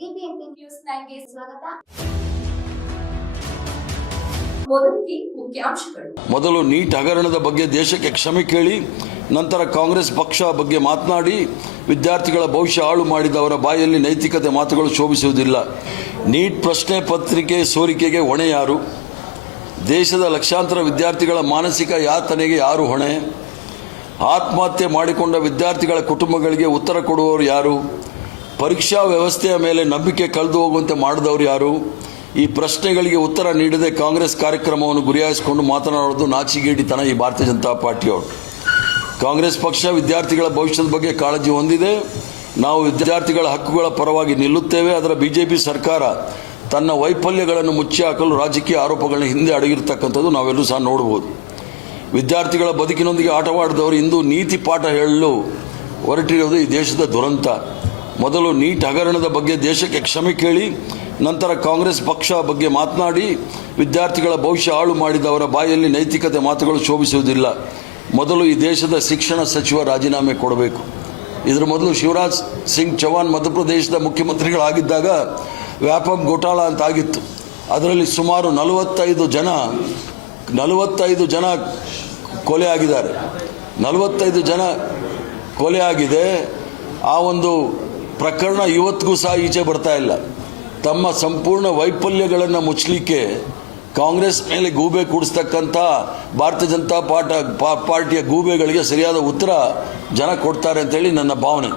BBMP news 9ಗೆ ಸ್ವಾಗತ. ಮೊದಲು neat ಹಗರಣದ ಬಗ್ಗೆ ದೇಶಕ್ಕೆ ಕ್ಷಮೆ ಕೇಳಿ, ನಂತರ ಕಾಂಗ್ರೆಸ್ ಪಕ್ಷ ಬಗ್ಗೆ ಮಾತನಾಡಿ ವಿದ್ಯಾರ್ಥಿಗಳ ಭವಿಷ್ಯ ಹಾಳು ಮಾಡಿದವರ ಬಾಯಲ್ಲಿ ನೈತಿಕತೆ ಮಾತುಗಳು ಶೋಭಿಸುವುದಿಲ್ಲ. ನೀಟ್ ಪ್ರಶ್ನೆ ಪತ್ರಿಕೆ ಸೋರಿಕೆಗೆ ಹೊಣೆ ಯಾರು? ದೇಶದ ಲಕ್ಷಾಂತರ ವಿದ್ಯಾರ್ಥಿಗಳ ಮಾನಸಿಕ ಯಾತನೆಗೆ ಯಾರು ಹೊಣೆ? ಆತ್ಮಹತ್ಯೆ ಮಾಡಿಕೊಂಡ ವಿದ್ಯಾರ್ಥಿಗಳ ಕುಟುಂಬಗಳಿಗೆ ಉತ್ತರ ಕೊಡುವವರು ಯಾರು? ಪರೀಕ್ಷಾ ವ್ಯವಸ್ಥೆಯ ಮೇಲೆ ನಂಬಿಕೆ ಕಳೆದು ಹೋಗುವಂತೆ ಮಾಡಿದವರು ಯಾರು? ಈ ಪ್ರಶ್ನೆಗಳಿಗೆ ಉತ್ತರ ನೀಡದೆ ಕಾಂಗ್ರೆಸ್ ಕಾರ್ಯಕ್ರಮವನ್ನು ಗುರಿಯಾಗಿಸಿಕೊಂಡು ಮಾತನಾಡೋದು ನಾಚಿಗೇಡಿತನ ಈ ಭಾರತೀಯ ಜನತಾ ಪಾರ್ಟಿಯವರು. ಕಾಂಗ್ರೆಸ್ ಪಕ್ಷ ವಿದ್ಯಾರ್ಥಿಗಳ ಭವಿಷ್ಯದ ಬಗ್ಗೆ ಕಾಳಜಿ ಹೊಂದಿದೆ. ನಾವು ವಿದ್ಯಾರ್ಥಿಗಳ ಹಕ್ಕುಗಳ ಪರವಾಗಿ ನಿಲ್ಲುತ್ತೇವೆ. ಅದರ ಬಿಜೆಪಿ ಸರ್ಕಾರ ತನ್ನ ವೈಫಲ್ಯಗಳನ್ನು ಮುಚ್ಚಿ ಹಾಕಲು ರಾಜಕೀಯ ಆರೋಪಗಳನ್ನ ಹಿಂದೆ ಅಡಗಿರ್ತಕ್ಕಂಥದ್ದು ನಾವೆಲ್ಲರೂ ಸಹ ನೋಡಬಹುದು. ವಿದ್ಯಾರ್ಥಿಗಳ ಬದುಕಿನೊಂದಿಗೆ ಆಟವಾಡಿದವರು ಇಂದು ನೀತಿ ಪಾಠ ಹೇಳಲು ಹೊರಟಿರುವುದು ಈ ದೇಶದ ದುರಂತ. ಮೊದಲು ನೀಟ್ ಹಗರಣದ ಬಗ್ಗೆ ದೇಶಕ್ಕೆ ಕ್ಷಮೆ ಕೇಳಿ, ನಂತರ ಕಾಂಗ್ರೆಸ್ ಪಕ್ಷ ಬಗ್ಗೆ ಮಾತನಾಡಿ ವಿದ್ಯಾರ್ಥಿಗಳ ಭವಿಷ್ಯ ಹಾಳು ಮಾಡಿದವರ ಬಾಯಲ್ಲಿ ನೈತಿಕತೆ ಮಾತುಗಳು ಶೋಭಿಸುವುದಿಲ್ಲ. ಮೊದಲು ಈ ದೇಶದ ಶಿಕ್ಷಣ ಸಚಿವ ರಾಜೀನಾಮೆ ಕೊಡಬೇಕು. ಇದರ ಮೊದಲು ಶಿವರಾಜ್ ಸಿಂಗ್ ಚೌಹಾಣ್ ಮಧ್ಯಪ್ರದೇಶದ ಮುಖ್ಯಮಂತ್ರಿಗಳಾಗಿದ್ದಾಗ ವ್ಯಾಪಂ ಘೋಟಾಳ ಅಂತ ಆಗಿತ್ತು. ಅದರಲ್ಲಿ ಸುಮಾರು 45 ಜನ ಕೊಲೆ ಆಗಿದ್ದಾರೆ. 45 ಜನ ಕೊಲೆ ಆಗಿದೆ. ಆ ಒಂದು ಪ್ರಕರಣ ಇವತ್ತಿಗೂ ಸಹ ಈಚೆ ಬರ್ತಾ ಇಲ್ಲ. ತಮ್ಮ ಸಂಪೂರ್ಣ ವೈಫಲ್ಯಗಳನ್ನು ಮುಚ್ಚಲಿಕ್ಕೆ ಕಾಂಗ್ರೆಸ್ ಮೇಲೆ ಗೂಬೆ ಕೂಡಿಸ್ತಕ್ಕಂಥ ಭಾರತೀಯ ಜನತಾ ಪಾರ್ಟಿಯ ಗೂಬೆಗಳಿಗೆ ಸರಿಯಾದ ಉತ್ತರ ಜನ ಕೊಡ್ತಾರೆ ಅಂತೇಳಿ ನನ್ನ ಭಾವನೆ.